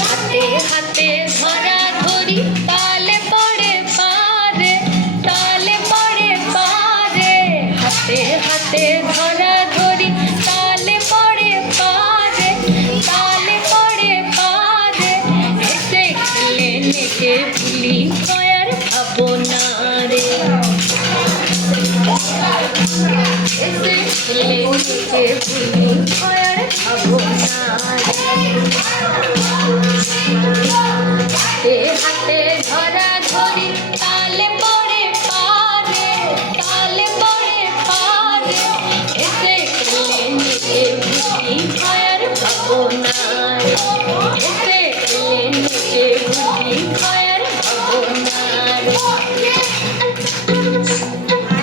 হাতে হাতে ধরা ধরি তালে পড়ে পারে, তালে পড়ে পারে। হাতে হাতে ধরা ধরি তালে পড়ে পারে, তালে পড়ে পারে। এসে খেলে নেকে ভুলি কয়ার ভাবনা রে, এসে খেলে নেকে ভুলি কয়ার